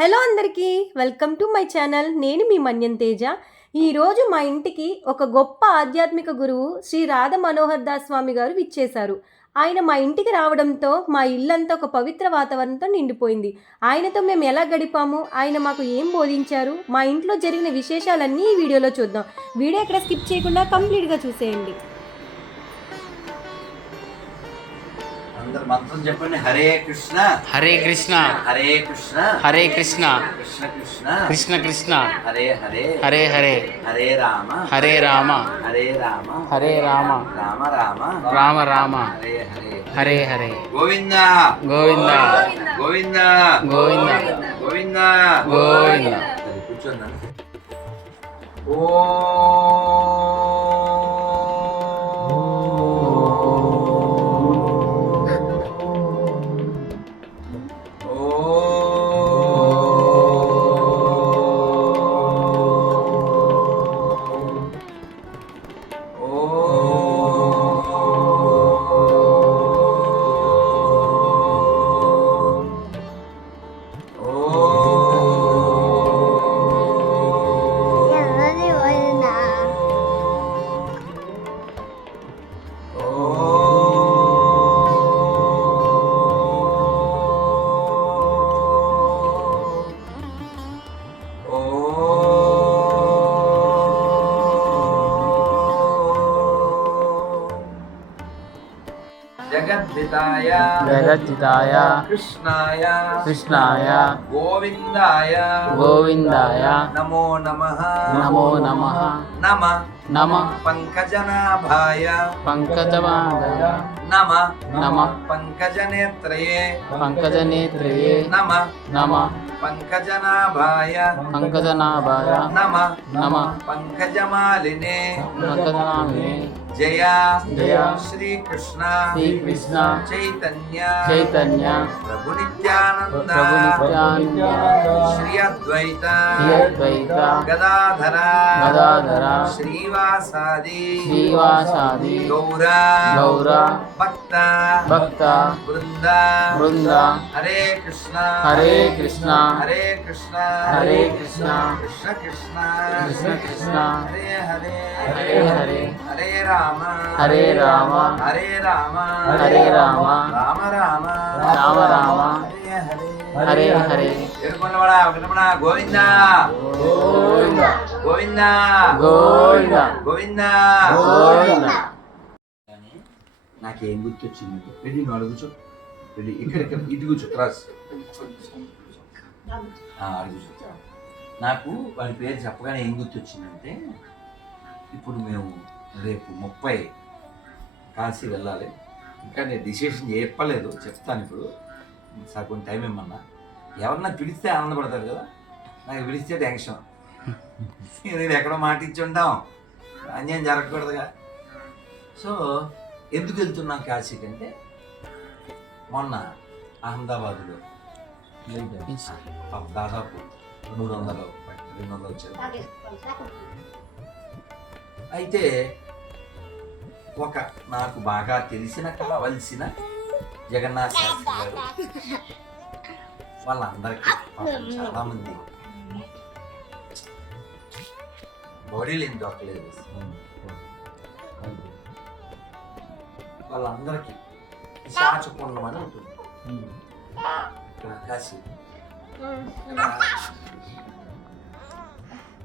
Hello అందరికీ welcome to my channel. నేను మీ మన్యం తేజ. ఈరోజు మా ఇంటికి ఒక గొప్ప ఆధ్యాత్మిక గురువు శ్రీ రాధ మనోహర్ దాస్ స్వామి గారు విచ్చేశారు. ఆయన మా ఇంటికి రావడంతో మా ఇల్లంతా ఒక పవిత్ర వాతావరణంతో నిండిపోయింది. ఆయనతో మేము ఎలా గడిపాము, ఆయన మాకు ఏం బోధించారు, మా ఇంట్లో జరిగిన విశేషాలన్నీ ఈ వీడియోలో చూద్దాం. వీడియో ఎక్కడ స్కిప్ చేయకుండా కంప్లీట్గా చూసేయండి. మంత్రం చెప్పండి. హరే కృష్ణ హరే కృష్ణ హరే కృష్ణ హరే కృష్ణ కృష్ణ కృష్ణ కృష్ణ కృష్ణ హరే హరే హరే హరే హరే రామ హరే రామ హరే రామ హరే రామ రామ రామ రామ రామ హరే హరే హరే హరే గోవింద గోవింద గోవింద గోవింద గోవింద గోవింద. కూర్చోండి. జగద్ధితాయ జగద్ధితాయ కృష్ణాయ కృష్ణాయ గోవిందాయ గోవిందాయ నమో నమః నమో నమః నమ నమ పంకజనాభాయ పంకజమాదాయ నమ నమ పంకజనేత్రయే పంకజనేత్రయే నమ నమ పంకజనాభాయ పంకజనాభాయ నమ నమ పంకజమాలినే పంకజనామినే జయ జయ శ్రీకృష్ణ శ్రీకృష్ణ చైతన్య చైతన్య ప్రభు నిత్యానంద ప్రభు నిత్యానంద శ్రీ అద్వైత శ్రీ అద్వైత గదాధర గదాధర శ్రీవాసాది శ్రీవాసాది గౌర గౌర భక్త భక్త బృంద బృంద హరే కృష్ణ హరే కృష్ణ హరే కృష్ణ హరే కృష్ణ కృష్ణ కృష్ణ కృష్ణ కృష్ణ హరే హరే హరే హరే హరే రామ హరే రామ హరే రామ హరే రామ రామ రామ రామ రామ హరే హరే హరే హరే ఎరుకొండవాడ వెంకటరమణ గోవింద గోవింద గోవింద గోవింద గోవింద గోవింద. నాకేం గుర్తొచ్చింది? రెడ్డి నువ్వు అడుగుచో. రెడ్డి ఇక్కడ ఇక్కడ ఇటు కూర్చో. క్రాస్ అడుగుచో. నాకు వాడి పేరు చెప్పగానే ఏం గుర్తొచ్చిందంటే, ఇప్పుడు మేము రేపు 30 కాశీ వెళ్ళాలి. ఇంకా నేను డిసిషన్ చెప్పలేదు, చెప్తాను ఇప్పుడు. సగం టైం ఇమ్మన్నా. ఎవరన్నా పిలిస్తే ఆనందపడతారు కదా, నాకు పిలిస్తే టెన్షన్. నేను ఎక్కడో మాట ఇచ్చి ఉంటాం, అన్యాయం జరగకూడదుగా. సో ఎందుకు వెళ్తున్నాం కాశీకి అంటే, మొన్న అహ్మదాబాద్లో దాదాపు 300-200 వచ్చారు. అయితే ఒక నాకు బాగా తెలిసిన కావలసిన జగన్నాథ్ శాస్త్రి గారు వాళ్ళందరికీ చాలామంది బాడీలు ఏం దొరకలేదు. వాళ్ళందరికీ శాచకుండం అని ఉంటుంది ఇక్కడ కాశీ.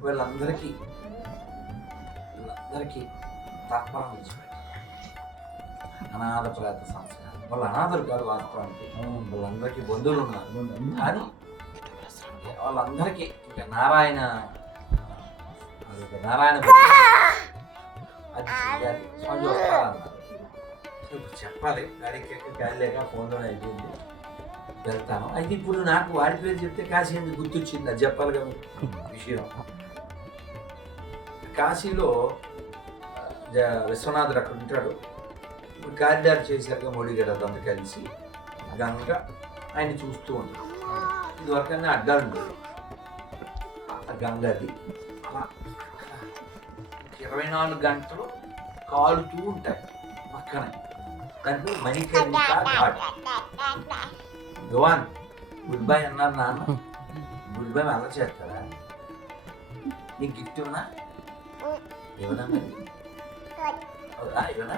వీళ్ళందరికీ తర్పణం ఇచ్చిపెట్టారు. అనాథ ప్రేత సంస్కారం. వాళ్ళు అనాథలు కాదు వాస్తవానికి, వాళ్ళందరికీ బంధువులు ఉన్నారు. కానీ వాళ్ళందరికీ ఇంకా నారాయణ అది చెయ్యాలి, స్వామి వస్తారన్నారు. ఇప్పుడు చెప్పాలి, గాడికి గాలి లేక ఫోన్లోనే అయిపోయింది. వెళ్తాను. అయితే ఇప్పుడు నాకు వాడి పేరు చెప్తే కాశీ ఎందుకు గుర్తొచ్చింది, అది చెప్పాలి కదా విషయం. కాశీలో విశ్వనాథుడు అక్కడ ఉంటాడు. ఇప్పుడు కారిడార్ చేశారుగా మోడీ గారు, అదంతా కలిసి గంగ ఆయన చూస్తూ ఉంటాడు. ఇదివరకన్నా అడ్డాలు ఉండేది ఆ గంగది. అలా 24 గంటలు కాలుతూ ఉంటాయి పక్కన. దాంట్లో మణికర్ణిక ఘాట్. జవాన్ గుడ్ బై అన్నారు నాన్న. గుడిబాయి అలా చేస్తారా? నీకు గిఫ్ట్ ఇవ్వనా? ఇవ్వనా మరి? ఇవ్వనా?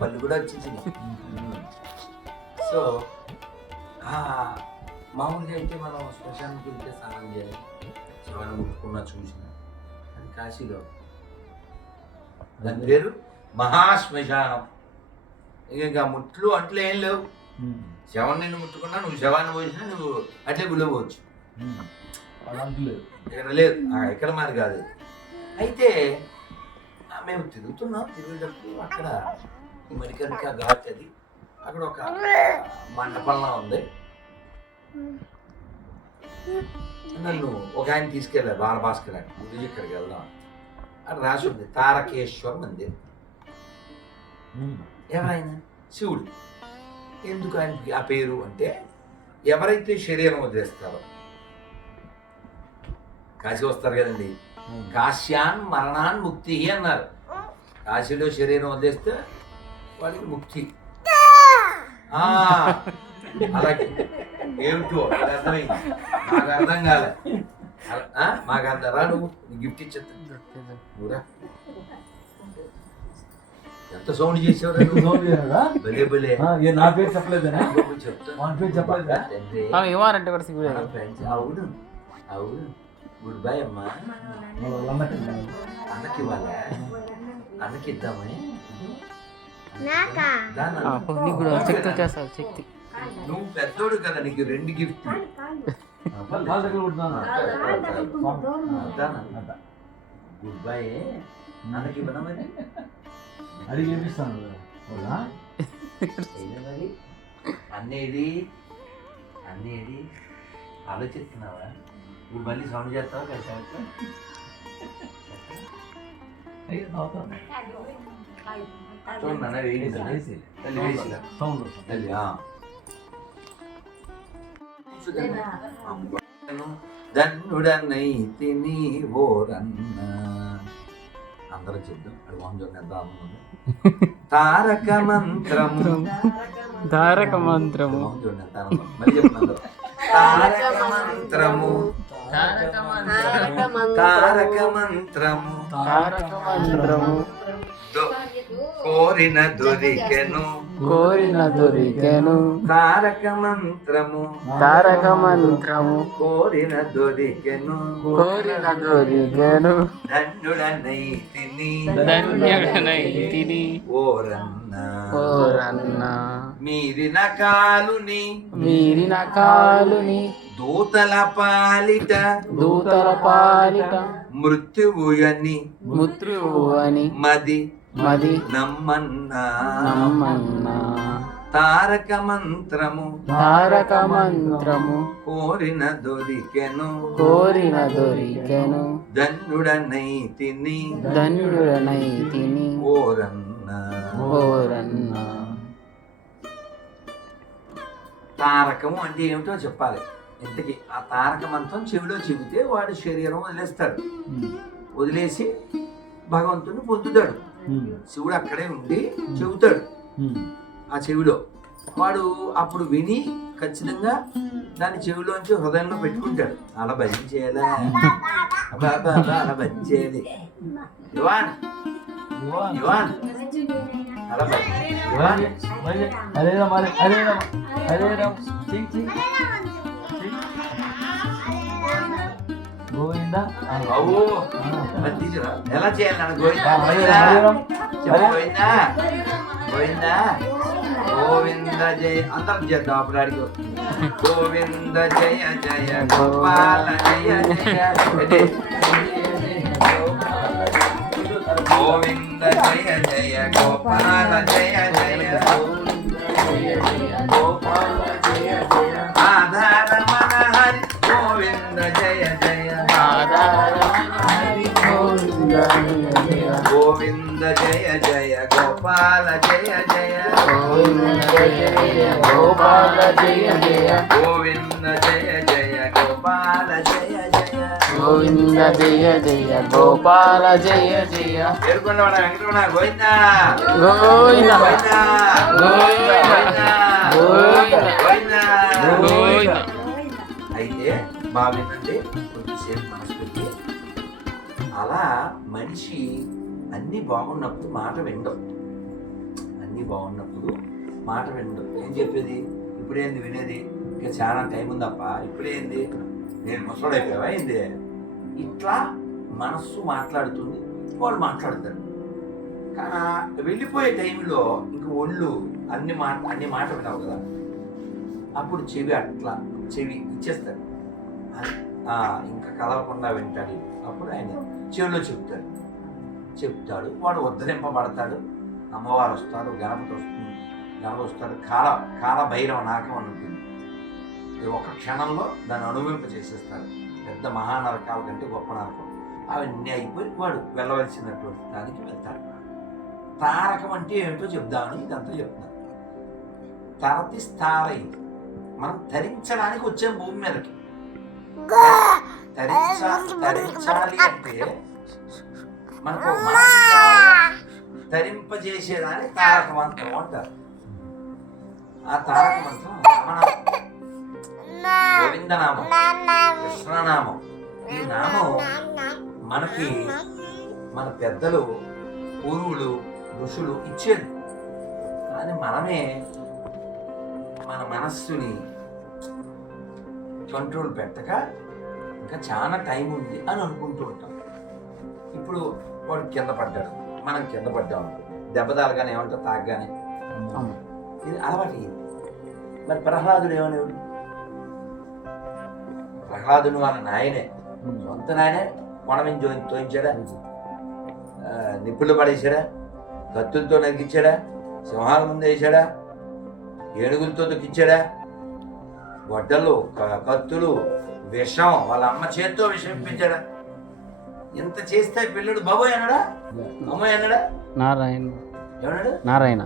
పళ్ళు కూడా వచ్చేసింది. సో మామూలుగా అయితే మనం శ్మశానానికి వెళ్తే స్నానం చేయాలి, శివాన్ని ముట్టుకున్నా చూసినా. అది కాశీలో దాని పేరు మహాశ్మశానం. ఇంకా ముట్లు అంట్లు ఏం లేవు. శవం నిన్ను ముట్టుకున్నా, నువ్వు శవాన్ని పోసినా నువ్వు అట్లే గుళ్ళపోవచ్చు. ఇక్కడ లేదు, ఇక్కడ మరి కాదు. అయితే మేము తిరుగుేటప్పుడు అక్కడ మరికరిక ఘాట్ అది, అక్కడ ఒక మండపంలా ఉంది. నన్ను ఒక ఆయన తీసుకెళ్ళారు, బాలభాస్కర్ అని. గురించి ఇక్కడికి వెళ్దాం అని రాసి ఉంది, తారకేశ్వర్ మందిర్. ఎవరైనా శివుడు. ఎందుకు ఆయనకి ఆ పేరు అంటే, ఎవరైతే శరీరం వదిలేస్తారో, కాశీ వస్తారు కదండి, కాశ్యాన్ మరణాన్ ముక్తి అన్నారు. కాశీలో శరీరం వదిలేస్తే వాడికి ముక్తి. అలాగే ఏమిటో అది అర్థమైంది, నాకు అర్థం కాలే. మాకు అర్థం రా, నువ్వు గిఫ్ట్ ఇచ్చేస్తా. నువ్వురా, ఎంత సౌండ్ చేసేవారు? భలే భలే. నా పేరు చెప్పలేదనా? చెప్తా. ఇవ్వాలంటే కూడా సిగ్గు. అవును అవును. గుడ్ బై అమ్మా. అన్నకి ఇవ్వాలా? అన్నకి ఇద్దామని. శక్తి నువ్వు పెద్దోడు కదా, నీకు 2 గిఫ్ట్. గుడ్ బై అన్నకి ఇవ్వనా మరి? అడిగి ఏమిస్తాను మరి అన్నేది ఆలోచిస్తున్నావా? నువ్వు మళ్ళీ సౌండ్ చేస్తావా? కదా చూడండి అన్న, వేసి తల్లి వేసిలా తల్లి. ధన్యుడనైతిని ఓరన్న. అందరూ చెప్దాం, అది వంజోని ఎంత ఆనందం. తారక మంత్రము తారక మంత్రము వంజోని ఎంత ఆనందం. మళ్ళీ చెప్తున్నా, తారక మంత్రము తారక మంత్రము తారక మంత్రము కోరిన దొరికెను తారక మంత్రము కోరిన దొరికెను ధన్యుడనైతిని ఓరన్న. మీరిన కాలుని దూతల పాలిట మృత్యువు అని మది నమ్మన్నా. తారక మంత్రము కోరిన దొరికెను ధన్యుడనైతిని ఓరన్న. తారకము అంటే ఏమిటో చెప్పాలి. ఇంతకీ ఆ తారక మంత్రం చెవిలో చెబితే వాడి శరీరం వదిలేస్తాడు. వదిలేసి భగవంతుని పొందుతాడు. శివుడు అక్కడే ఉండి చెబుతాడు ఆ చెవిలో. వాడు అప్పుడు విని ఖచ్చితంగా దాని చెవిలోంచి హృదయంలో పెట్టుకుంటాడు. అలా భజన చేయాలా? అలా భజన చేయాలి. యువాన్ అలా గోవిందా ఎలా చేయాలి నాన్న? గోవిందా గోవింద జయ అందరం చేద్దాం. అప్పుడు అడిగి గోవింద జయ జయ గోపాల జయ జయ గోవింద జయ జయ గోపాల జయ జయ ఆధార మనహరి గోవింద జయ జయ గోవింద జయ జయ గోపాల జయ జయ గోవింద జయ జయ గోపాల జయ జయ గోవింద జయ జయ గోపాల జయ జయ పేర్కొన్నవాడ వెంకటరమణ గోవిందా గోవిందా గోవిందా గోవిందా. అయితే బాగా వినండి, కొద్దిసేపు మనసు పెట్టి. అలా మనిషి అన్నీ బాగున్నప్పుడు మాట వినడం, అన్నీ బాగున్నప్పుడు మాట వినడం. ఏం చెప్పేది? ఇప్పుడేంది వినేది? ఇంకా చాలా టైం ఉందప్ప, ఇప్పుడేంది, నేను ముసడైపోయావా ఏంది? ఇట్లా మనస్సు మాట్లాడుతుంది, వాళ్ళు మాట్లాడతారు. కానీ వెళ్ళిపోయే టైంలో ఇంక ఒళ్ళు అన్ని మాట వినావు కదా, అప్పుడు చెవి అట్లా చెవి ఇచ్చేస్తాడు. ఇంకా కదలకుండా వింటాడు. అప్పుడు ఆయన చెవిలో చెప్తాడు. వాడు ఉద్ధరింపబడతాడు. అమ్మవారు వస్తారు, గణపతి వస్తాడు. కాల భైరవ నాకం అని ఉంటుంది. ఒక క్షణంలో దాన్ని అనుభవింప చేసేస్తారు. పెద్ద మహానరకాల కంటే గొప్ప నరకం. అవన్నీ అయిపోయి వాడు వెళ్ళవలసినటువంటి దానికి వెళ్తాడు. తారకం అంటే ఏమిటో చెప్దామని ఇదంతా చెప్తున్నాను. తరతి స్థారై, మనం ధరించడానికి వచ్చాం భూమి మీదకి. ధరించాలి అంటే మనకు ధరింపజేసేదాన్ని తారక మంత్రం అంటారు. ఆ తారక మంత్రం రామనామం, గోవిందనామం, కృష్ణనామం. ఈ నామం మనకి మన పెద్దలు, పూర్వులు, ఋషులు ఇచ్చేది. కానీ మనమే మన మనస్సుని కంట్రోల్ పెట్టక ఇంకా చాలా టైం ఉంది అని అనుకుంటూ ఉంటాం. ఇప్పుడు వాడు కింద పడ్డాడు, మనం కింద పడ్డాము, దెబ్బ తాగగానే ఏమంటా తాగగానే ఇది అలవాటు అయ్యింది. మరి ప్రహ్లాదుడు ఏమనేవాడు? ప్రహ్లాదుడు వాళ్ళ నాయనే, సొంత నాయనే కొనమిని తోయించాడా, నిప్పులు పడేసాడా, కత్తులతో నరికిచ్చాడా, సింహాల ముందు వేసాడా, ఏనుగులతో తొక్కిచ్చాడా, గొడ్డలు, కత్తులు, విషం, వాళ్ళ అమ్మ చేత్తో విషం ఇప్పించాడా? ఇంత చేస్తే పిల్లడు బాబోయ్ అన్నాడా, అమ్మాయి అన్నాడా? నారాయణ ఏమన్నాడు? నారాయణ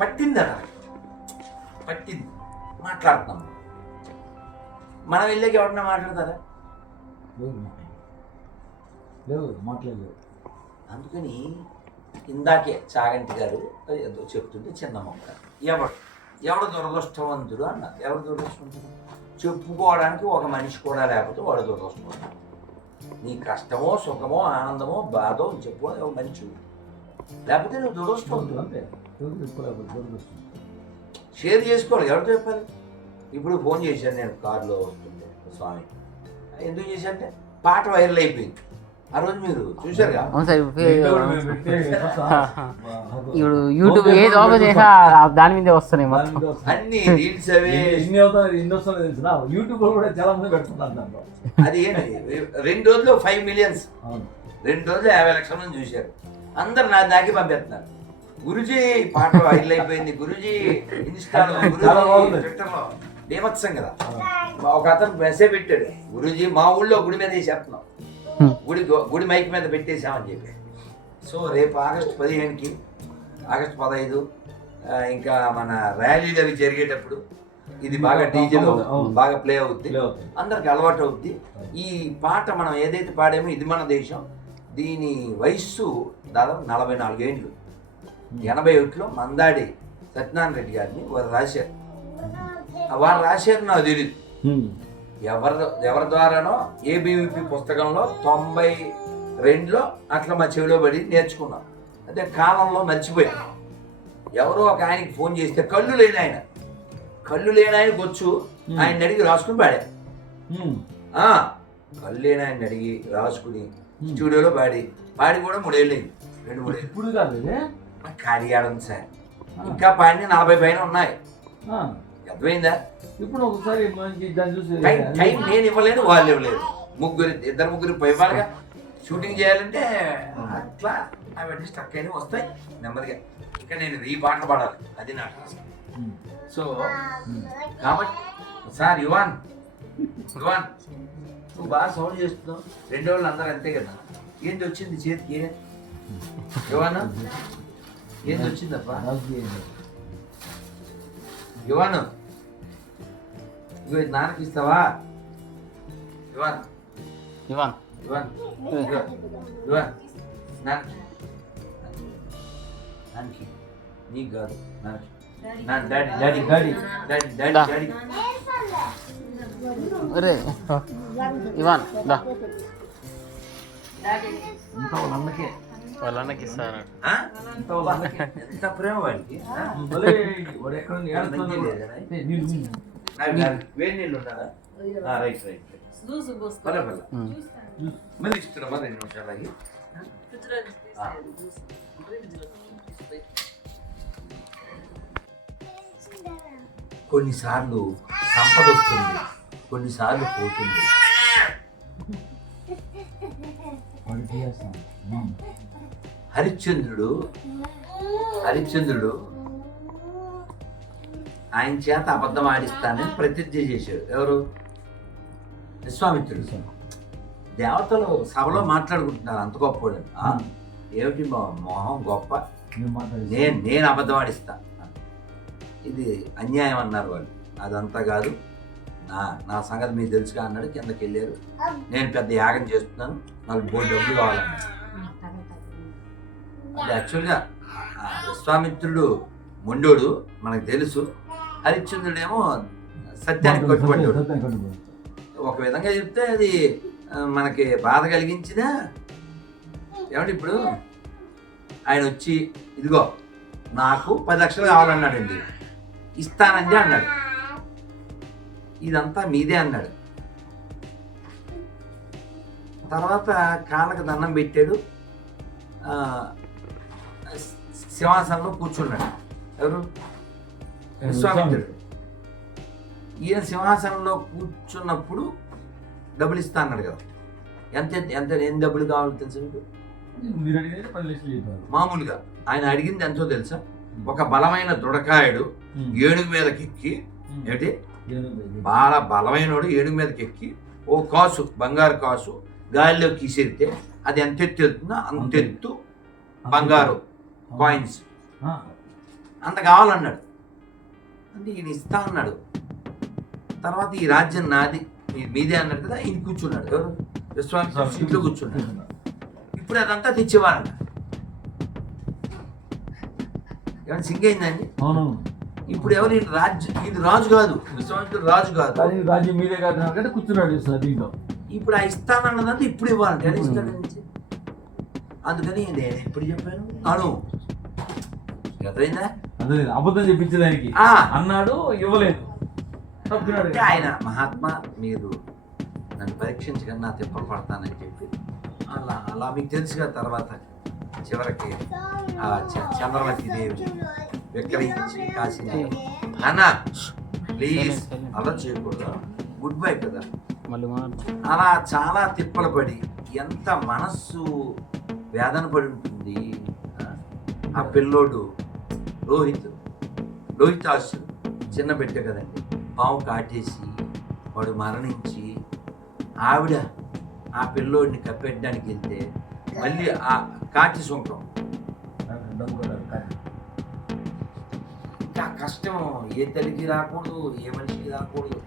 పట్టిందట, పట్టింది. మాట్లాడుతున్నాం. మనం వెళ్ళాక ఎవరన్నా మాట్లాడతారా? లేవు, మాట్లాడలేదు. అందుకని ఇందాకే చాగంటి గారు ఏదో చెప్తుంటే చిన్న మొక్క, ఎవడు దురదృష్టవంతుడు అన్నారు. ఎవరు దురదృష్టవంతుడు? చెప్పుకోవడానికి ఒక మనిషి కూడా లేకపోతే వాడు దురదృష్టవంతుడు. నీ కష్టమో సుఖమో ఆనందమో బాధో చెప్పు ఒక మనిషి, లేకపోతే నువ్వు దురదృష్టవంతుడు. అంతే, షేర్ చేసుకోవాలి. ఎవరితో చెప్పాలి? ఇప్పుడు ఫోన్ చేశాను నేను కారులో వస్తుంటే, స్వామి ఎందుకు చేశానంటే పాట వైరల్ అయిపోయింది. ఆ రోజు మీరు చూశారుగా. ఇప్పుడు యూట్యూబ్ ఏది ఓపెన్ చేసా దాని మీదే వస్తున్నాయి మొత్తం అన్ని రీల్స్ అవే. ఇన్ని వస్తాయో తెలిసిన యూట్యూబ్ లో కూడా చాలా మంది పెడుతున్నారు దాంట్లో. అది ఏంటి, 2 రోజుల్లో 5 మిలియన్స్, 2 రోజులు 50 లక్షల మంది చూశారు. అందరు నాకే పంపిస్తున్నారు. గురుజీ పాట వైరల్ అయిపోయింది, గురుజీ ఇన్స్టాలో, గురుజీ ట్విట్టర్లో బీభత్సం కదా. ఒక అతను మెసేజ్ పెట్టాడు, గురుజీ మా ఊళ్ళో గుడి మీద వేసేస్తున్నాం, గుడి మైక్ మీద పెట్టేసామని చెప్పి. సో రేపు ఆగస్టు 15కి, ఆగస్టు 15 ఇంకా మన ర్యాలీలు అవి జరిగేటప్పుడు ఇది బాగా డీజేలో బాగా ప్లే అవుద్ది, అందరికి అలవాటు అవుద్ది. ఈ పాట మనం ఏదైతే పాడామో ఇది మన దేశం, దీని వయస్సు దాదాపు 44 ఏళ్ళు. 81లో మందాడి సత్యనారాయణ రెడ్డి గారిని వారు రాశారు. వారు రాశారు నాకు తెలియదు ఎవరి ద్వారానో. ఏబీవీపీ పుస్తకంలో 92లో అట్లా మా చెవిలో పడి నేర్చుకున్నాం. అదే కాలంలో మర్చిపోయాం. ఎవరో ఒక ఆయనకి ఫోన్ చేస్తే కళ్ళు లేని ఆయనకు వచ్చు, ఆయన అడిగి రాసుకుని పాడా. కళ్ళు లేని ఆయన అడిగి రాసుకుని స్టూడియోలో పాడి కూడా 3 ఏళ్ళు అయింది, 2-3 ఏళ్ళు. ఇప్పుడు కాదు ఖాళీ ఆడంది సార్, ఇంకా పాడిని 40 పైన ఉన్నాయి. అర్థమైందా? ఇప్పుడు ఒకసారి దాన్ని చూసి టైం నేను ఇవ్వలేదు, వాళ్ళు ఇవ్వలేదు. ఇద్దరు ముగ్గురు పైపాలుగా షూటింగ్ చేయాలంటే అట్లా అవన్నీ స్టక్ అయినా వస్తాయి నెమ్మదిగా. ఇంకా నేను ఈ పాటలు పాడాలి, అది నా టాస్క్. సో కాబట్టి సార్ యువాన్ నువ్వు బాగా సౌండ్ చేస్తున్నావు. 2 రోజులు అందరూ అంతే కదా. ఏంటి వచ్చింది చేతికి? యువాను ఏంటి వచ్చిందప్పా? యువాను ఇవి నాన్నకి ఇస్తావా? యువాన్ నాన్నకి నీకు కాదు, నాన్నకి. నా daddy daddy daddy daddy daddy daddy అరే ఇవాన్ దా ఇంకా వాళ్ళ అన్నకే వాళ్ళ అన్నకి ఇస్తాను. ఆ? ఇంత వాళ్ళ అన్నకే. ఎంత ప్రేమ వాడికి ఆ? భలే, వాడు ఎక్కడ ఉంది? మంచి ఏడుస్తున్నాడు. లేదా? ఏ, నీళ్ళు. వేడి నీళ్ళు ఉండాలా రైట్ రైట్ పర్లే పర్లే మళ్ళీ ఇస్తున్నామా 2 నిమిషాలు ఆగి. కొన్నిసార్లు సంపద వస్తుంది, కొన్నిసార్లు పోతుంది. వాడు తీయేస్తాడు. హరిశ్చంద్రుడు ఆయన చేత అబద్ధం ఆడిస్తానని ప్రతిజ్ఞ చేశాడు. ఎవరు? విశ్వామిత్రుడు. దేవతలు సభలో మాట్లాడుకుంటున్నారు అంత గొప్పవాడు. ఏమిటి మోహం గొప్ప, నేను మాట్లాడి నేను అబద్ధం ఆడిస్తా, ఇది అన్యాయం అన్నారు వాళ్ళు. అదంతా కాదు, నా సంగతి మీకు తెలుసుగా అన్నాడు. కిందకి వెళ్ళారు. నేను పెద్ద యాగం చేస్తున్నాను, నాకు బోర్డు డబ్బులు కావాలన్నాడు. అది యాక్చువల్గా విశ్వామిత్రుడు మొండోడు మనకు తెలుసు, హరిశ్చంద్రుడేమో సత్యానికి కట్టుబడ్డాడు. ఒక విధంగా చెప్తే అది మనకి బాధ కలిగించినా ఏమంటే ఇప్పుడు ఆయన వచ్చి ఇదిగో నాకు 10 లక్షలు కావాలన్నాడండి, ఇస్తానండి అన్నాడు. ఇదంతా మీదే అన్నాడు. తర్వాత కాళ్ళకు దండం పెట్టాడు, సింహాసనంలో కూర్చున్నాడు. ఎవరు? విశ్వామిత్రుడు. ఈయన సింహాసనంలో కూర్చున్నప్పుడు డబ్బులు ఇస్తా అన్నాడు కదా. ఎంత ఎంత ఎన్ని డబ్బులు కావాలో తెలుసా మీకు? మీరు అడిగితే 10 లక్షలు చెప్పారు. మామూలుగా ఆయన అడిగింది ఎంతో తెలుసా? ఒక బలమైన దృఢకాయుడు ఏనుగు మీదకి ఎక్కి, ఏంటి బాగా బలమైనడు ఏనుగు మీదకి ఎక్కి ఓ కాసు, బంగారు కాసు గాలిలోకి విసిరితే అది ఎంత ఎత్తు వెళ్తుందో అంత ఎత్తు బంగారు కాయిన్స్ అంత కావాలన్నాడు. అంటే ఈయన ఇస్తా అన్నాడు. తర్వాత ఈ రాజ్యం నాది, మీదే అన్నాడు కదా. ఈయన కూర్చున్నాడు. ఎవరు? విశ్వామిత్రుడు ఇంట్లో కూర్చున్నాడు. ఇప్పుడు అదంతా తెచ్చేవారంట. ఏమైనా సింగ్ అయిందండి? అవునవును. ఇప్పుడు ఎవరు? ఇది రాజు కాదు, విశ్వామిత్రుడు రాజు కాదు. కానీ రాజ్యం మీదే కాదు అంటే కూర్చున్నాడు దీంట్లో. ఇప్పుడు ఆ ఇస్తానన్నదంతా ఇప్పుడు ఇవ్వాలంటే ఎలా ఇస్తాడు నుంచి? అందుకని నేను ఎప్పుడు చెప్పాను అను అర్థమైందా? అదే అబద్ధం చెప్పించేదానికి అన్నాడు, ఇవ్వలేదు. అంటే ఆయన మహాత్మా మీరు నన్ను పరీక్షించకన్నా తిప్పలు పడతానని చెప్పి అలా మీకు తెలుసుగా. తర్వాత చివరికి ఆ చంద్రమతి దేవి విక్రయించి కాశీ అన్నా ప్లీజ్ అలా చేయకూడదు, గుడ్ బై కదా. అలా చాలా తిప్పలు పడి ఎంత మనస్సు వేదన పడి ఉంటుంది. ఆ పిల్లోడు లోహితాసు చిన్న బిడ్డ కదండి, పాము కాటేసి వాడు మరణించి ఆవిడ ఆ పిల్లోడిని కప్పెట్టడానికి వెళ్తే మళ్ళీ ఆ కాటి సుంకం ఇంకా కష్టం. ఏ తల్లికి రాకూడదు, ఏ మనిషికి రాకూడదు.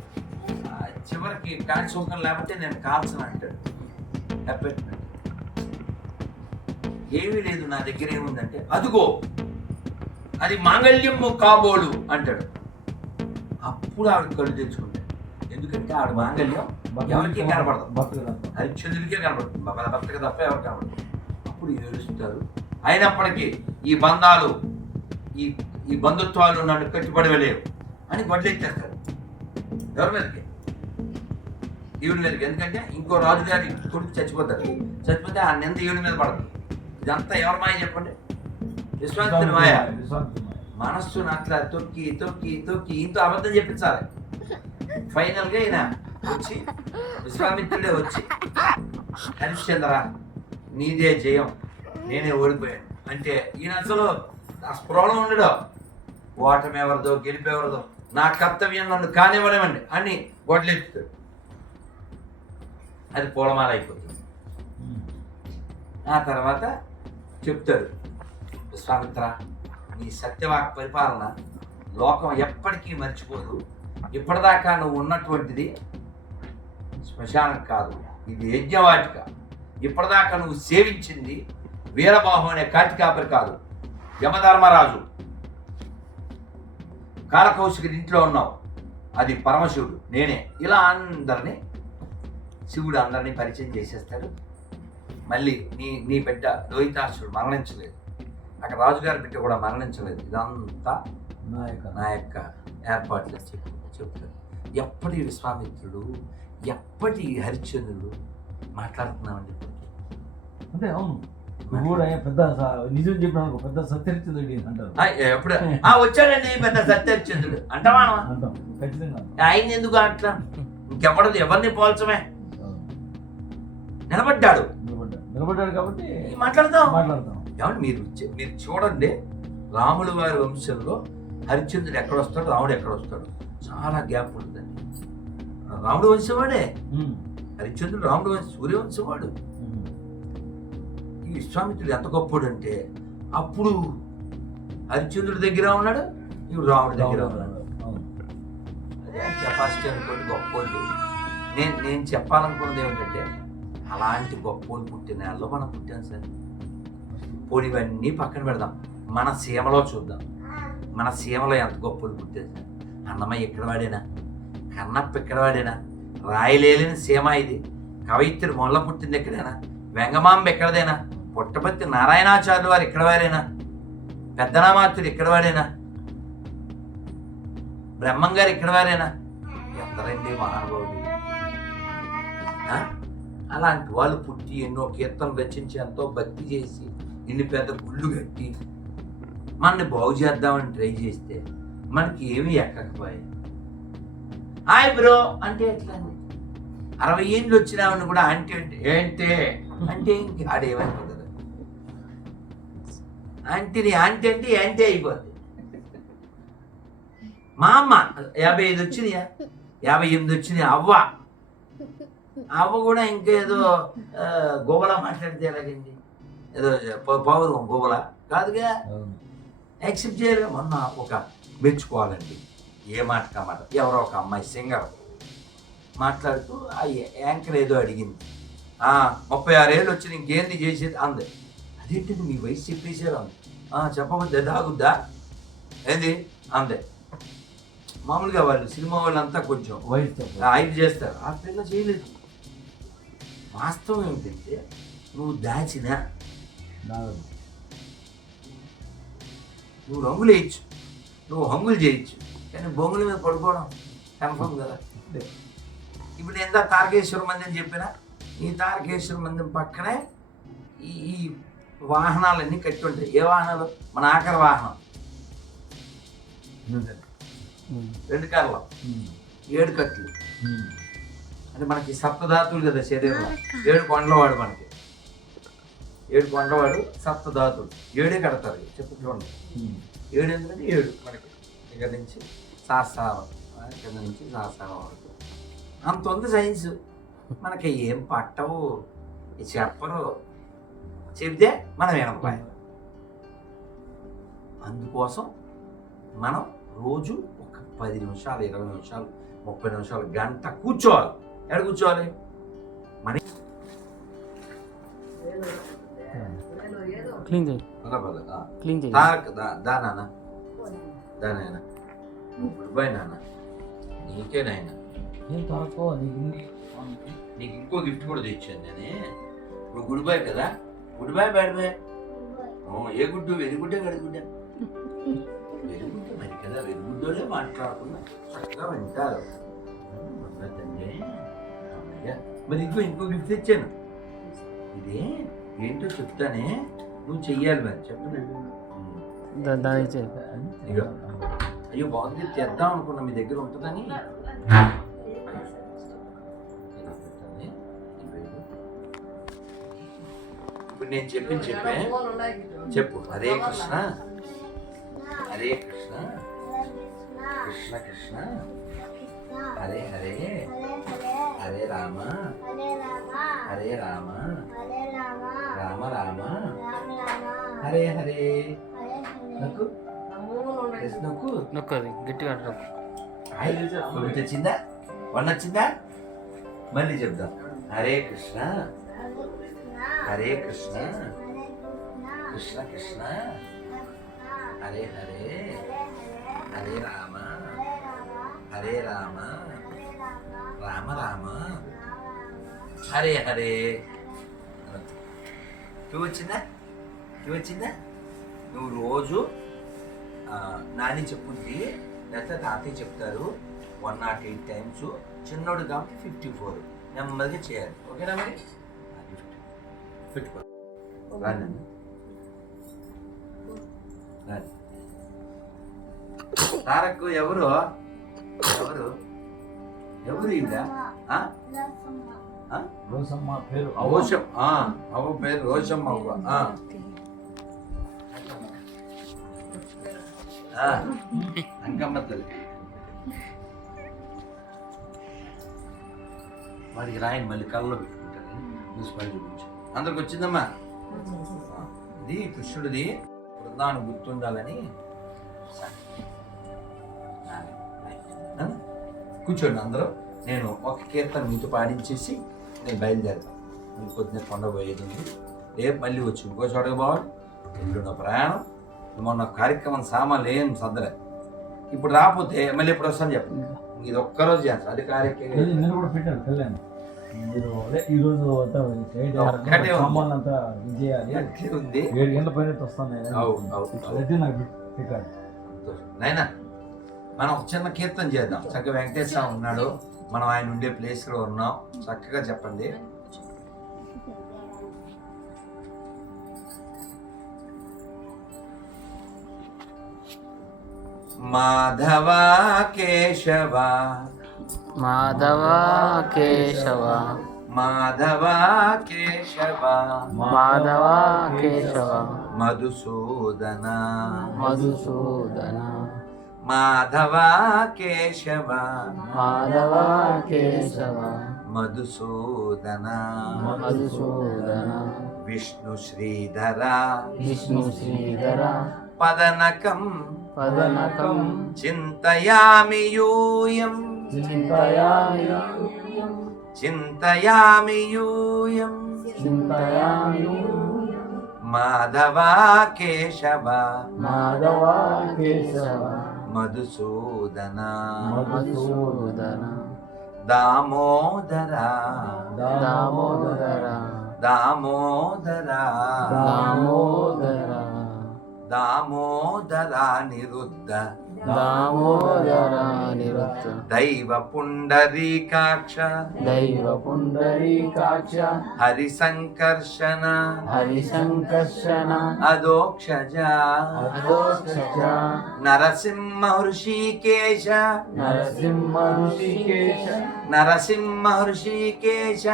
చివరికి కాటి సుంకం లేకపోతే నేను కాల్చను అంటాడు. కప్పెట్టినట్టు ఏమీ లేదు నా దగ్గర ఏముందంటే అదుగో అది మాంగళ్యము కాబోడు అంటాడు. అప్పుడు ఆవిడ కళ్ళు తెచ్చుకుంటాడు. ఎందుకంటే ఆవిడ మాంగళ్యం ఎవరికి కనపడదు, అది చంద్రుడికే కనపడుతుంది, భర్తకి తప్ప ఎవరు కనపడదు. అప్పుడు ఏడుస్తారు. అయినప్పటికీ ఈ బంధాలు ఈ బంధుత్వాలు నన్ను కట్టిపడవలేవు అని బడ్లెట్టేస్తారు. ఎవరి మీదకి? ఈవిడ మీదకి. ఎందుకంటే ఇంకో రాజుగారి కొడుకు చచ్చిపోతే ఆ నింద ఈవిడ మీద పడదు. ఇదంతా ఎవరి మాయ చెప్పండి? విశ్వామిత్రుడి మాయ. మనస్సును అట్లా తొక్కి తొక్కి తొక్కి ఇంతో అబద్ధం చెప్పించాలి. ఫైనల్గా ఈయన వచ్చి విశ్వామిత్రుడే వచ్చి హరిశ్చంద్ర నీదే జయం, నేనే ఓడిపోయాను అంటే ఈయన అసలు ఆ స్పృహలో ఉండడు. ఓటమి ఎవరిదో గెలిపేవరదో, నా కర్తవ్యం నన్ను కానివ్వలేమండి అని గొడ్లెత్తుతాడు. అది పూలమాల అయిపోతుంది. ఆ తర్వాత చెప్తాడు, విశ్వామిత్ర నీ సత్యవాక్ పరిపాలన లోకం ఎప్పటికీ మర్చిపోదు. ఇప్పటిదాకా నువ్వు ఉన్నటువంటిది శ్మశానం కాదు, ఇది యజ్ఞవాటిక. ఇప్పటిదాకా నువ్వు సేవించింది వీరబాహు అనే కాటికాపరి కాదు, యమధర్మరాజు. కాలకౌశికుడి ఇంట్లో ఉన్నావు, అది పరమశివుడు నేనే. ఇలా అందరినీ శివుడు అందరినీ పరిచయం చేసేస్తాడు. మళ్ళీ నీ బిడ్డ లోహితాసుడు మరణించలేదు, అక్కడ రాజుగారి బిడ్డ కూడా మరణించలేదు. ఇదంతా నా యొక్క ఏర్పాట్లు చెప్తాడు. ఎప్పటి విశ్వామిత్రుడు, ఎప్పటి హరిశ్చంద్రుడు మాట్లాడుతున్నామండి. అంటే అవును, నువ్వు కూడా పెద్ద నిజం చెప్పినాను, పెద్ద సత్యహరిశ్చంద్రుడు అంటారు. ఎప్పుడు వచ్చాడండి పెద్ద సత్యహరిశ్చంద్రుడు అంటావా? అంటాం ఖచ్చితంగా. ఆయన ఎందుకు అట్లా? ఇంకెవడదు, ఎవరిని పోల్చమే. నిలబడ్డాడు కాబట్టి మాట్లాడతాం. ఏమంటే మీరు చూడండి, రాముల వారి వంశంలో హరిశ్చంద్రుడు ఎక్కడొస్తాడు, రాముడు ఎక్కడొస్తాడు, చాలా గ్యాప్ ఉంటుందండి. రాముడు వంశం వాడే హరిశ్చంద్రుడు, రాముడు వంశం సూర్యవంశం వాడు. ఈ విశ్వామిత్రుడు ఎంత గొప్పడు అంటే అప్పుడు హరిశ్చంద్రుడి దగ్గర ఉన్నాడు, ఇప్పుడు రాముడి దగ్గర ఉన్నాడు. అదే కెపాసిటీ అనుకోండి గొప్పోళ్ళు. నేను చెప్పాలనుకున్నది ఏమిటంటే అలాంటి గొప్పోళ్ళు పుట్టిన నెలలో మనం పుట్టాం సార్. పోనీ ఇవన్నీ పక్కన పెడదాం, మన సీమలో చూద్దాం. మన సీమలో ఎంత గొప్పలు పుట్టారు సార్. అన్నమయ్య ఇక్కడ వాడేనా, కన్నప్ప ఇక్కడ వాడేనా, రాయలేని సీమ ఇది. కవయిత్రి మొల్ల పుట్టింది ఎక్కడైనా, వెంగమాంబ ఎక్కడదేనా, పుట్టపర్తి నారాయణాచార్యులు వారు ఇక్కడ వారేనా, పెద్దనామాత్రుడు ఇక్కడ వాడేనా, బ్రహ్మంగారు ఇక్కడ వారేనా, ఎందరండి మహానుభావుడు. అలాంటి వాళ్ళు పుట్టి ఎన్నో కీర్తనలు రచించి ఎంతో భక్తి చేసి ఇన్ని పెద్ద గుళ్ళు కట్టి మనని బాగు చేద్దామని ట్రై చేస్తే మనకి ఏమీ ఎక్కకపోయాయి. హాయ్ బ్రో అంటే ఎట్లా, 60 ఏళ్ళు వచ్చినామని కూడా అంటే ఏంటే అంటే ఇంక ఆడేమైపోతుంది. ఆంటీని ఆంటీ అంటే యాంటీ అయిపోద్ది. మా అమ్మ 55 వచ్చినాయా, 58 వచ్చినాయి. అవ్వ కూడా ఇంకేదో గోబలా మాట్లాడితే ఎలాగండి, ఏదో పౌరం గోబలా కాదుగా, యాక్సెప్ట్ చేయాలి. మొన్న ఒక మెచ్చుకోవాలండి, ఏ మాట కామాట, ఎవరో ఒక అమ్మాయి సింగర్ మాట్లాడుతూ ఆ యాంకర్ ఏదో అడిగింది, 36 ఏళ్ళు వచ్చి ఇంకేంది చేసేది అంది. అదేంటండి మీ వయసు చెప్పేసారు అంది. చెప్పబోద్ది దాగుద్దా ఏంది అందే. మామూలుగా వాళ్ళు సినిమా వాళ్ళంతా కొంచెం హైప్ చేస్తారు, ఆ పిల్ల చేయలేదు. వాస్తవం ఏమిటంటే నువ్వు దాచినా నువ్వు రంగులు వేయచ్చు, నువ్వు హంగులు చేయొచ్చు, కానీ బొంగుల మీద పడుకోవడం కన్ఫర్మ్ కదా. ఇప్పుడు ఎంత తారకేశ్వర మందిరం చెప్పినా, ఈ తారకేశ్వర మందిరం పక్కనే ఈ వాహనాలన్నీ కట్టి ఉంటాయి. ఏ వాహనాలు? మన ఆఖరి వాహనం 2 కార్లు 7 కట్లు. అంటే మనకి సప్తధాతువులు కదా శరీరంలో, 7 కొండలవాడు మనకి, 7 కొండలవాడు సప్తధాతువులు, 7 కడతారు. చెప్పు చూడండి, 7 ఎందుకంటే 7 మనకి ఇక్కడ నుంచి శాస్త్రావం, కింద నుంచి శాస్త్రావం వరకు అంత ఉంది సైన్స్. మనకి ఏం పట్టవు, చెప్పరు, చెబితే మనం వినకపోయి. అందుకోసం మనం రోజు ఒక 10 నిమిషాలు, 20 నిమిషాలు, 30 నిమిషాలు, గంట కూర్చోవాలి. ఎక్కడ కూర్చోవాలి? మన క్లీన్ చేయి, క్లీన్ చేయి. దానా దానైనా గుడిబాయ్ నాన్న, నీకే నాయన. నీకు ఇంకో గిఫ్ట్ కూడా తెచ్చాను నేనే. ఇప్పుడు గుడిబాయ్ కదా, గుడిబాయ్ బయటబాయ్. ఏ గుడ్డు? వెరుగుడ్డే గడిగుడ్డ? వెరుగుడ్డ మరి కదా, వెరుగుడ్డోలే మాట్లాడుకున్నా చక్కగా వింటారు. మరి ఇంకో గిఫ్ట్ తెచ్చాను. ఇదే ఏంటో చెప్తానే, నువ్వు చెయ్యాలి. మరి చెప్పలేదు. అయ్యో బాగుంది, తెద్దాం అనుకున్నా, మీ దగ్గర ఉంటుందని. ఇప్పుడు నేను చెప్పే చెప్పు. హరే కృష్ణ హరే కృష్ణ కృష్ణ కృష్ణ హరే హరే హరే రామ హరే రామ రామ రామ హరే హరే. నొక్కు నొక్కు నొక్కది గట్టిగా. ఒకటి వచ్చిందా? 1 వచ్చిందా? మళ్ళీ చెప్దాం. హరే కృష్ణ హరే కృష్ణ కృష్ణ కృష్ణ హరే హరే హరే రామ హరే రామ రామ రామ హరే హరే. వచ్చిందా నువ్వు రోజు నాని చెప్పుద్ది లేకపోతే తాతయ్య చెప్తారు 108 టైమ్స్, చిన్నోడు కాబట్టి 54 నెమ్మదిగా చేయాలి. ఓకేనా మరి? పెట్టుకో రాని తారకు ఎవరు ఈవిడ? రోసమ్మ పేరు అవశ్యం అవ్వ పేరు రోషమ్మ అవ్వ. అంకమ్మ తల్లి వాడికి రాయని మళ్ళీ కళ్ళలో పెట్టుకుంటాను. మున్సిపాలిటీ చూపించి అందరికి వచ్చిందమ్మా. ఇది కృష్ణుడిది బృందాన్ని గుర్తుండాలని. కూర్చోండి అందరూ. నేను ఒక కీర్తన మీతో పాడించేసి నేను బయలుదేరుతాను. మళ్ళీ పొద్దున్న కొండ పోయేది ఉంది. రేపు మళ్ళీ వచ్చి ఇంకో చోటకు పోవాలి. ఎల్లుండి ప్రయాణం. మొన్న కార్యక్రమం సామాన్లు ఏం సర్దలే. ఇప్పుడు రాకపోతే మళ్ళీ ఎప్పుడు వస్తాను చెప్పండి. ఇది ఒక్కరోజు చేస్తాను. అది కార్యక్రమం నేను కూడా పెట్టాను కళ్యాణ్. ఈరోజు సామాన్లు అంతా చేయాలి. ఉంది 7 గంటల పైన వస్తాను. నాకు పెట్టాడు. నైనా మనం ఒక చిన్న కీర్తన చేద్దాం. చక్కగా వెంకటేశ్వర ఉన్నాడు, మనం ఆయన ఉండే ప్లేస్లో ఉన్నాం. చక్కగా చెప్పండి. మాధవ కేశవ మాధవ కేశవ మాధవ కేశవ మాధవ కేశవ మధుసూదన మధుసూదన మాధవ కేశవ మాధవ కేశవ మధుసూదన మధుసూదన విష్ణు శ్రీధర విష్ణు శ్రీధర పదనకం పదనకం చింతయామి యూయం చింతయామి చింతయామి యూయం చింతయామి మాధవ కేశవ మాధవ కేశవ మధుసూదన మధుసూదన దామోదర దామోదర దామోదర దామోదర దామోదర నిరుద్ధ దామోదర నిరుద్ధ దైవ పుండరీకాక్ష దైవ పుండరీకాక్ష హరి సంకర్షణ హరి సంకర్షణ అదోక్షజ అదోక్షజ నరసింహ హృషికేశ నరసింహ ఋషికేశ నరసింహ హృషికేశ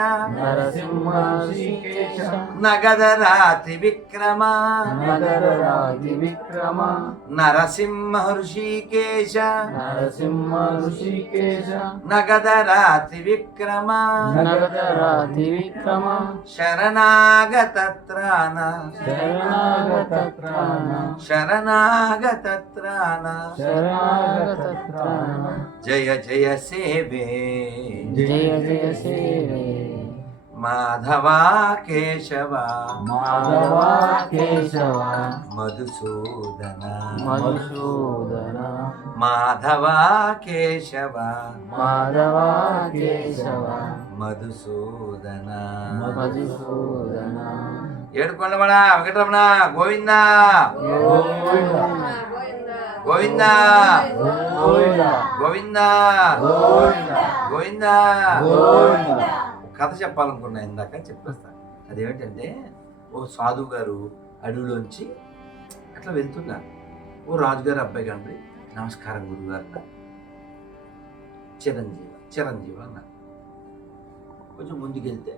నరసింహ ఋషికేశ నగదరాతి విక్రమ నగరరాతి విక్రమ నరసింహ హృషికేశ నరసింహ ఋషికేశ నగదరాతి విక్రమ నగరరాతి విక్రమ శరణాగత త్రాణ శరణాగత త్రాణ శరణాగత త్రాణ శరణాగత త్రాణ జయ జయ సేవే జయ జయ సేవే మాధవ కేశవ మాధవ కేశవ మధుసూదన మధుసూదన మాధవ కేశవ మాధవ కేశవ మధుసూదన మధుసూదన ఏడుకొండమణ వెంకటరమణ గోవింద గోవింద గోవింద గోవింద కథ చెప్పాలనుకున్నా ఇందాక చెప్పేస్తాను. అదేమిటంటే ఓ సాధువు గారు అడవిలోంచి అట్లా వెళ్తున్నారు. ఓ రాజుగారు అబ్బాయి కండ్రి నమస్కారం గురుగారు చిరంజీవి అన్నారు. కొంచెం ముందుకెళ్తే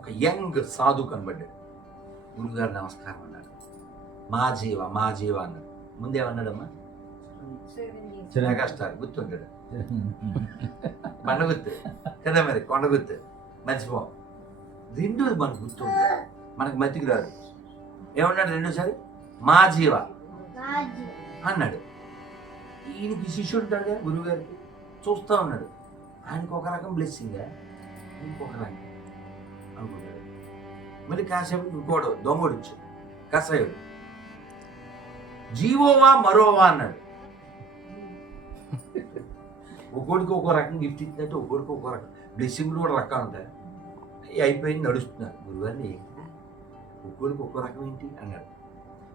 ఒక యంగ్ సాధువు కనబడ్డాడు. గురుగారు నమస్కారం అన్నాడు. మా జీవ అన్నాడు. ముందేమన్నాడమ్మా? మెగాస్టార్ గుర్తుంటాడు. బండగుత్తు కదా, మరి కొండగుత్తు మర్చిపో. రెండోది మనకు గుర్తుంటుంది, మనకు మతికి రాదు. ఏమన్నాడు రెండోసారి? మా జీవ అన్నాడు. ఈయనకి శిష్యుడు ఉంటాడు కదా గురువు గారికి, చూస్తూ ఉన్నాడు. ఆయనకు ఒక రకం బ్లెస్సింగ్, ఇంకొక రకం అనుకుంటాడు. మళ్ళీ కాసేపు ఇంకోడు దొంగడు వచ్చాడు, కసాయుడు. జీవోవా మరోవా అన్నాడు. ఒక్కోడికి ఒక్కో రకం గిఫ్ట్ ఇచ్చినట్టు ఒక్కోడికి ఒక్కో రకం బ్లెస్సింగ్లు కూడా రకాలు ఉంటాయి. అవి అయిపోయింది, నడుస్తున్నారు. గురువారిని ఏంటి ఒక్కోడికి ఒక్కో రకం ఏంటి అన్నాడు.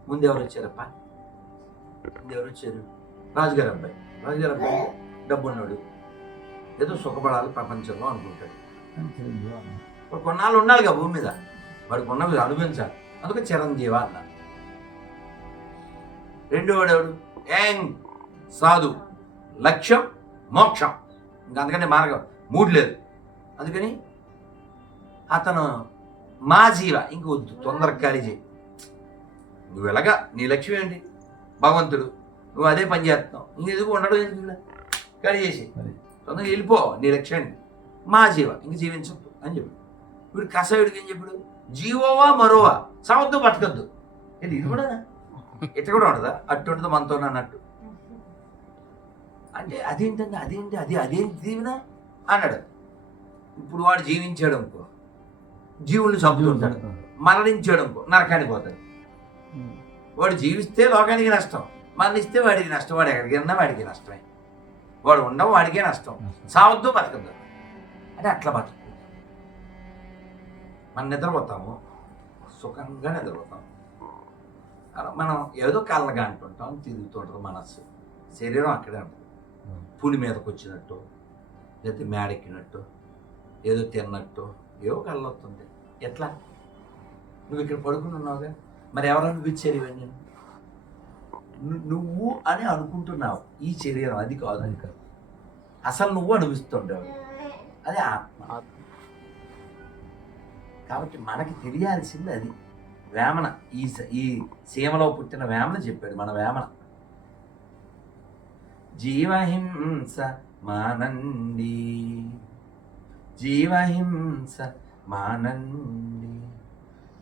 ముందు ఎవరు వచ్చారప్ప? ముందు ఎవరు వచ్చారు? రాజుగారు అబ్బాయి. రాజుగారు అబ్బాయి డబ్బు ఉన్నాడు, ఏదో సుఖపడాలి ప్రపంచంలో అనుకుంటాడు. వాడు కొన్నాళ్ళు ఉండాలిగా భూమి మీద, వాడికి ఉన్నవి అనుభవించాలి. అందుకే చిరంజీవ అన్నారు. రెండో వాడు ఎవడు? సాధు, లక్ష్యం మోక్షం, ఇంకా అందుకని మార్గం మూడు లేదు. అందుకని అతను మా జీవ, ఇంక వద్దు, తొందరగా ఖాళీ చేయి. నువ్వు ఎలాగా నీ లక్ష్యం ఏంటి? భగవంతుడు, నువ్వు అదే పని చేస్తున్నావు, ఇంకెందుకు ఉండడం ఎందుకు? ఖాళీ చేసి తొందరగా వెళ్ళిపో నీ లక్ష్యాన్ని. మా జీవ, ఇంక జీవించద్దు అని చెప్పాడు. ఇప్పుడు కసాయుడికి ఏం చెప్పాడు? జీవోవా మరోవా, సావద్దు బతకద్దు. ఇది కూడా ఇట్లా కూడా ఉండదా? అట్టు ఉంటుంది మనతో అన్నట్టు. అంటే అదేంటండి, అదేంటి దీవెన అన్నాడు. ఇప్పుడు వాడు జీవించాడు అనుకో జీవుల్ని చంపుతుంటాడు, మరణించాడు అనుకో నరకానికి పోతాడు. వాడు జీవిస్తే లోకానికి నష్టం, మరణిస్తే వాడికి నష్టం. వాడు ఎక్కడికి వెళ్ళినా వాడికి నష్టమే, వాడు ఉండవు వాడికే నష్టం. సావద్దు బతకద్దు అంటే అట్లా బతుకు. మనం నిద్రపోతాము, సుఖంగా నిద్రపోతాము. మనం ఏదో కళ్ళగా అంటుంటాం, తిరుగుతుంటుంది మనస్సు, శరీరం అక్కడే ఉంటుంది. పులి మీదకి వచ్చినట్టు, లేకపోతే మేడెక్కినట్టు, ఏదో తిన్నట్టు ఏవో కళ్ళు వస్తుంది. ఎట్లా? నువ్వు ఇక్కడ పడుకుని ఉన్నావుగా, మరి ఎవరు అనిపించారు ఇవన్నీ? నువ్వు అని అనుకుంటున్నావు. ఈ శరీరం అది కాదు, అది కాదు. అసలు నువ్వు అనిపిస్తుంటావు, అదే ఆత్మ. కాబట్టి మనకి తెలియాల్సింది అది. వేమన ఈ సీమలో పుట్టిన వేమన చెప్పాడు. మన వేమన జీవహింస మానండి, జీవహింస మానండి,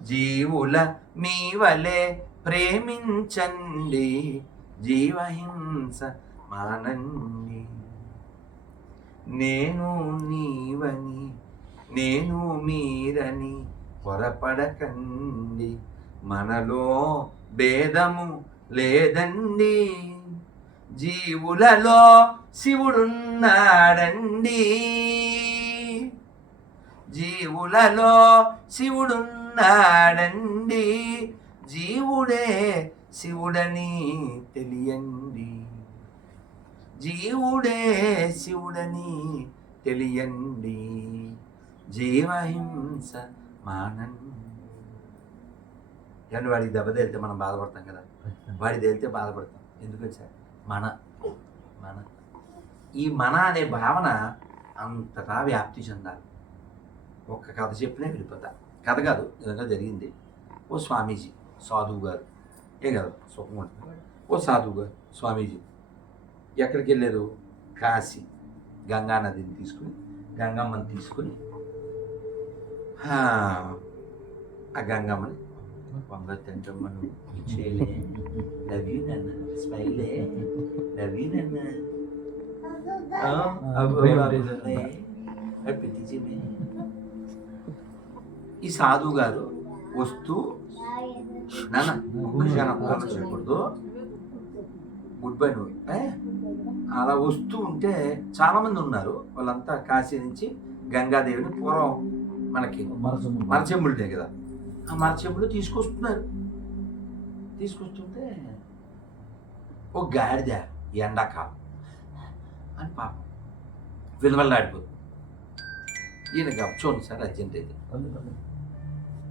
జీవుల మీ వలె ప్రేమించండి, జీవహింస మానండి. నేను నీవని నేను మీరని పొరపడకండి, మనలో భేదము లేదండి, జీవులలో శివుడున్నాడండి, జీవులలో శివుడున్నాడండి, జీవుడే శివుడని తెలియండి, జీవుడే శివుడని తెలియండి, జీవహింస మానండి. కానీ వాడికి దెబ్బ తేలితే మనం బాధపడతాం కదా, వాడి తేలితే బాధపడతాం. ఎందుకు వచ్చారు? మన ఈ మన అనే భావన అంతటా వ్యాప్తి చెందాలి. ఒక్క కథ చెప్పినే వెళ్ళిపోతా. కథ కాదు, నిజంగా జరిగింది. ఓ స్వామీజీ, సాధువు గారు, ఏ కదా సుఖం ఉంటుంది. ఓ సాధువు గారు స్వామీజీ ఎక్కడికి వెళ్ళారు? కాశీ. గంగా నదిని తీసుకుని, గంగమ్మని తీసుకుని, ఆ గంగమ్మని వంగ తింటమ్మను ఇచ్చేలే, లవ్ యూ నన్న, స్మైలే, లవ్ యూ నన్న, ఈ సాధువు గారు వస్తూ నాన్న చెప్పకూడదు, గుడ్ బై నువ్వు అలా వస్తూ ఉంటే చాలామంది ఉన్నారు. వాళ్ళంతా కాశీ నుంచి గంగాదేవిని పూర్వం మనకి మరచెంబులుంటాయి కదా, ఆ మరచెంబులు తీసుకొస్తుంటే ఓ గాడిద ఎండాకాలం అని పాపం విలువల్లాడిపోతుంది. ఈయన చూడండి సార్ అర్జెంట్ అయితే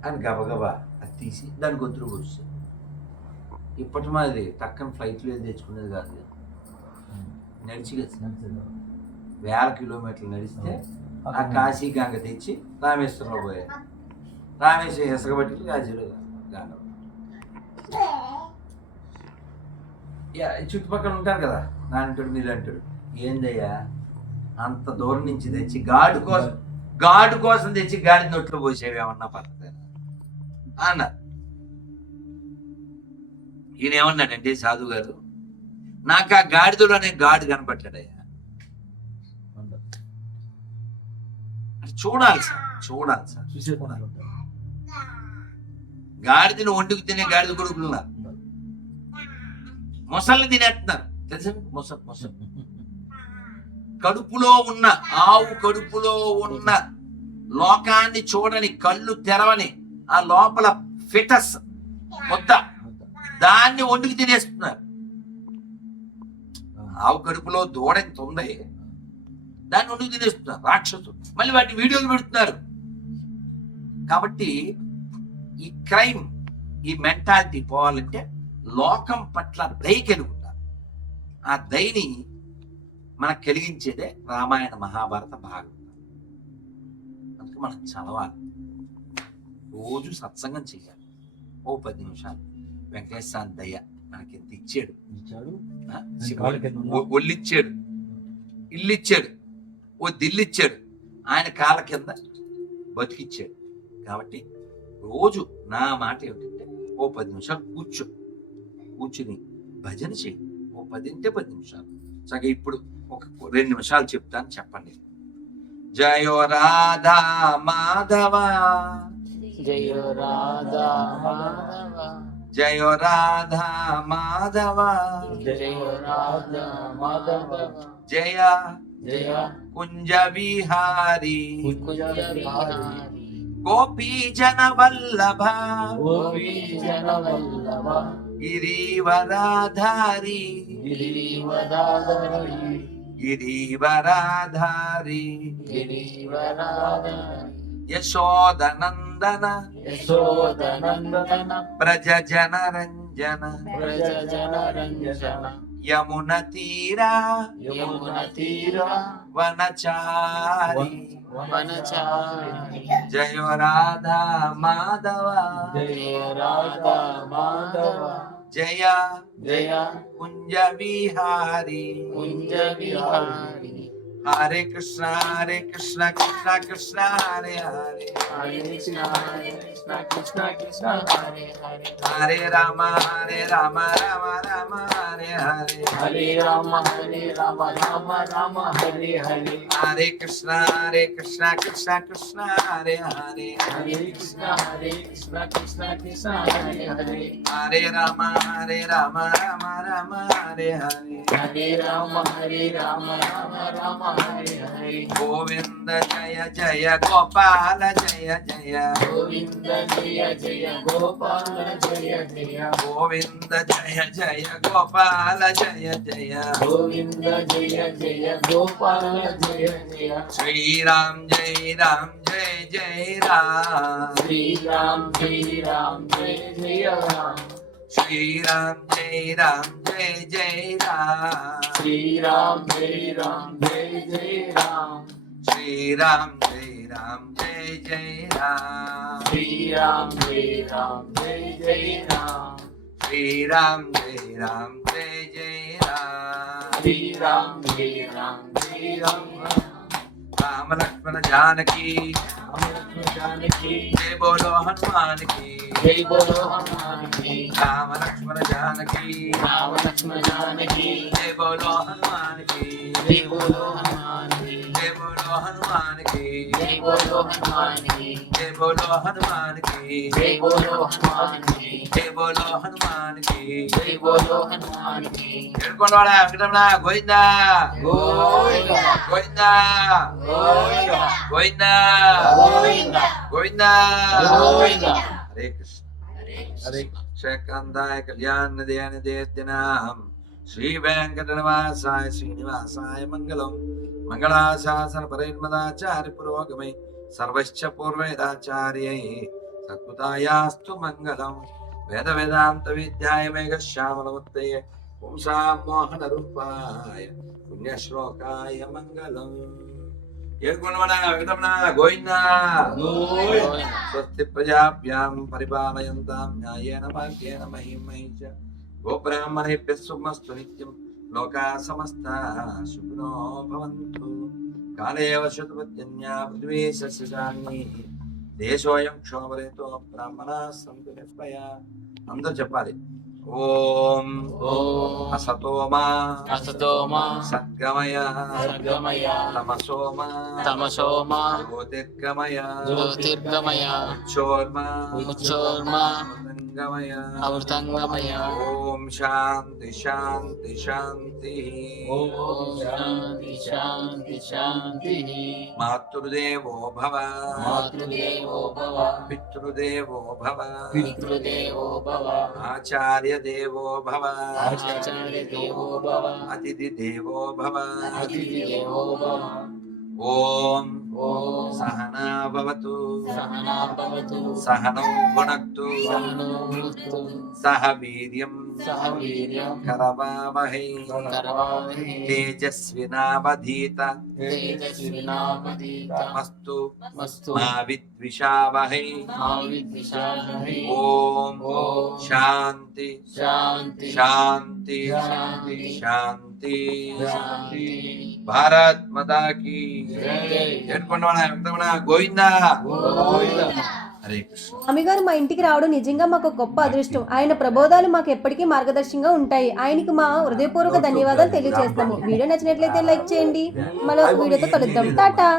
ఆయన గబగబా అది తీసి దాని గొంతులు వచ్చాయి. ఇప్పటి మాది టక్కన ఫ్లైట్లో ఏది తెచ్చుకునేది కాదు, నడిచి వేల కిలోమీటర్లు నడిస్తే ఆ కాశీ గంగ తెచ్చి రామేశ్వరంలో పోయారు. రామేశ్వరం ఇసుకబట్టి కాశీలో గంగ. చుట్టుపక్కల ఉంటారు కదా, నానంటాడు మీరు అంటాడు, ఏందయ్యా అంత దూరం నుంచి తెచ్చి గాడు కోసం తెచ్చి గాడి నోట్లో పోసేవేమన్నా పద్ధతి అన్నారు. ఈయన ఏమన్నాడంటే సాధువు గారు, నాకు ఆ గాడిదలోనే గాడు కనపడ్డాడయ్యా. చూడాలి సార్ గాడిదని వండుకు తినే గాడిద కొడుకులున్నారు, మొసల్ని తినేస్తున్నారు తెలుసా? మొసలు కడుపులో ఉన్న ఆవు కడుపులో ఉన్న లోకాన్ని చూడని కళ్ళు తెరవని ఆ లోపల ఫిటస్ ముద్ద దాన్ని వండుకు తినేస్తున్నారు. ఆవు కడుపులో దూడ ఎంత ఉంది, దాన్ని వండుకు తినేస్తున్నారు రాక్షసులు. మళ్ళీ వాటి వీడియోలు పెడుతున్నారు. కాబట్టి ఈ క్రైమ్, ఈ మెంటాలిటీ పోవాలంటే లోకం పట్ల దయ కలిగి ఉండాలి. ఆ దయని మనకు కలిగించేదే రామాయణ మహాభారత భాగవతం. అందుకే మనం చదవాలి, రోజు సత్సంగం చేయాలి. ఓ 10 నిమిషాలు వెంకటేశ్వర దయ మనకి ఎంత ఇచ్చాడు. ఒళ్ళిచ్చాడు, ఇల్లు ఇచ్చాడు, ఓ దిల్లు ఇచ్చాడు, ఆయన కాళ్ళ కింద బతికిచ్చాడు. కాబట్టి రోజు నా మాట ఏమిటంటే ఓ 10 నిమిషాలు కూర్చుని భజన చేయి. ఓ 10 నిమిషాలు సగ. ఇప్పుడు ఒక 2 నిమిషాలు చెప్తాను, చెప్పండి. జయో రాధా మాధవ, జయో రాధా మాధవ, జయో రాధా మాధవ, జయో రాధా మాధవ, జయ జయ కుంజ విహారీ కుంజ విహారీ, గోపీ జన వల్లభ, గోపీ జన వల్లభ, గిరివరాధారి, గిరివరాధారి, గిరివరాధారి, గిరివరాధారి, యశోదనందన, యశోదనందన, బ్రజ జనరంజన, బ్రజ జనరంజన, యమున తీరా, యమున తీర, వనచారి, వనచారి, జయ రాధా మాధవ, జయ రాధా మాధవ, జయ జయ కుంజ విహారీ, కుంజ విహారీ, హరే కృష్ణ కృష్ణ కృష్ణ హరే హరే, హరే కృష్ణ కృష్ణ కృష్ణ హరే హరే, హరే రామ రామ రామ హరే హరే, హరే రామ రామ రామ హరే హరే, హరే కృష్ణ కృష్ణ కృష్ణ హరే హరే, హరే కృష్ణ కృష్ణ కృష్ణ హరే హరే, హరే రామ రామ రామ హరే హరే, హరే రామ రామ హరే హరే, గోవింద జయ జయ గోపాల జయ జయ, గోవింద జయ జయ గోపాల జయ జయ, గోవింద జయ జయ గోపాల జయ జయ, గోవింద జయ జయ గోపాల జయ జయ, శ్రీరామ్ జయ రామ్ జయ జయ రామ్, శ్రీరామ్ జయ రామ్ జయ జయ రామ్, శ్రీరామ్ జయ రామ్ జయ జయ రామ్, శ్రీరామ్ జయ రామ్ జయ జయ రామ్, శ్రీరామ్ జయ రామ్ జయ జయ రామ్, శ్రీరామ్ జయ రామ్ జయ జయ రామ్, శ్రీరామ్ జయ రామ్ జయ జయ రామ్, శ్రీరామ్ జయ రామ్ జయ రామ్, రామ లక్ష్మణ జానకి రామ లక్ష్మణ జానకి, జయ బోలో హనుమాన్ కి, జై బోలో హనుమాన్ కి, రామ లక్ష్మణ జానకి రామ లక్ష్మణ జానకి, జయ బోలో హనుమాన్ కి, జై బోలో హనుమాన్ కి, జయ బోలో హనుమాన్ కి, జై బోలో హనుమాన్ కి, జయ బోలో హనుమాన్ కి, జై బోలో హనుమాన్ కి, జయ బోలో హనుమాన్ కి, జై బోలో హనుమాన్ కి, ఏడుకొండవాడ వెంకటరమణ గోవిందా గోవింద గోవిందా గోవింద గోవిందా గోవింద గోవిందా. గోవింద. హరే కృష్ణ. హరే శ్రీకాంతాయ కళ్యాణ దేనాం శ్రీ వెంకటనివాసాయ శ్రీనివాసాయ మంగళం. మంగళాశాసన పరైర్మదాచార్య పురోగమై సర్వశ్చ పూర్వేదాచార్యై సత్కృతాయాస్తు మంగళం. వేద వేదాంత విద్యాయ మేఘశ్యామలమూర్తయే పుంసాం మోహన రూపాయ పుణ్యశ్లోకాయ మంగళం. ఏడుకొండవాడ వెంకటరమణ గోవిందా గోవింద. స్వస్తి ప్రజాభ్యాం పరిపాలయంతాం న్యాయేన భాగ్యేన మహిం మహిష గోబ్రాహ్మణేభ్యः శుభమస్తు నిత్యం. లోకా సమస్తా సుఖినో భవంతు. కాలే వశతుపత్యన్యా పృథివీ సస్యశాలినీ దేశోయం క్షోభరహితో బ్రాహ్మణాః సంతు నిర్భయా. అందరూ చెప్పాలి. ఓం ఓం అసతోమా అసతోమా సద్గమయ సద్గమయ తమసోమా తమసోమా జ్యోతిర్గమయ జ్యోతిర్గమయ ఉచ్చోర్మా ఉచ్చోర్మా అమృతంగమయ అమృతంగమయ ఓం శాంతి శాంతి శాంతి ఓం శాంతి శాంతి శాంతి మాతృదేవో భవ మాతృదేవో భవ పితృదేవో భవ పితృదేవో భవ ఆచార్య దేవో భవ ఆచార్య దేవో భవ అతిథి దేవో భవ అతిథి దేవో భవ ఓం ఓం సహనా భవతు సహనా భవతు సహనౌ భునక్తు సహనో భునక్తు సహ వీర్యం సహ వీర్యం కరవావహై కరవావహై తేజస్వినావధీత తేజస్వినావధీత మస్తు మస్తు మా విద్విషావహై మా విద్విషావహై ఓం ఓం శాంతి శాంతి శాంతి శాంతి శాంతి శాంతి భారత్ మాతా కీ జై. ఏడుకొండవన గోవిందా గోవిందా. హరే కృష్ణ. స్వామి గారు మా ఇంటికి రావడం నిజంగా మాకు ఒక గొప్ప అదృష్టం. ఆయన ప్రబోధాలు మాకు ఎప్పటికీ మార్గదర్శకంగా ఉంటాయి. ఆయనకి మా హృదయపూర్వక ధన్యవాదాలు తెలియజేస్తాము. వీడియో నచ్చినట్లయితే లైక్ చేయండి. మరో వీడియోతో కలుద్దాం. టాటా.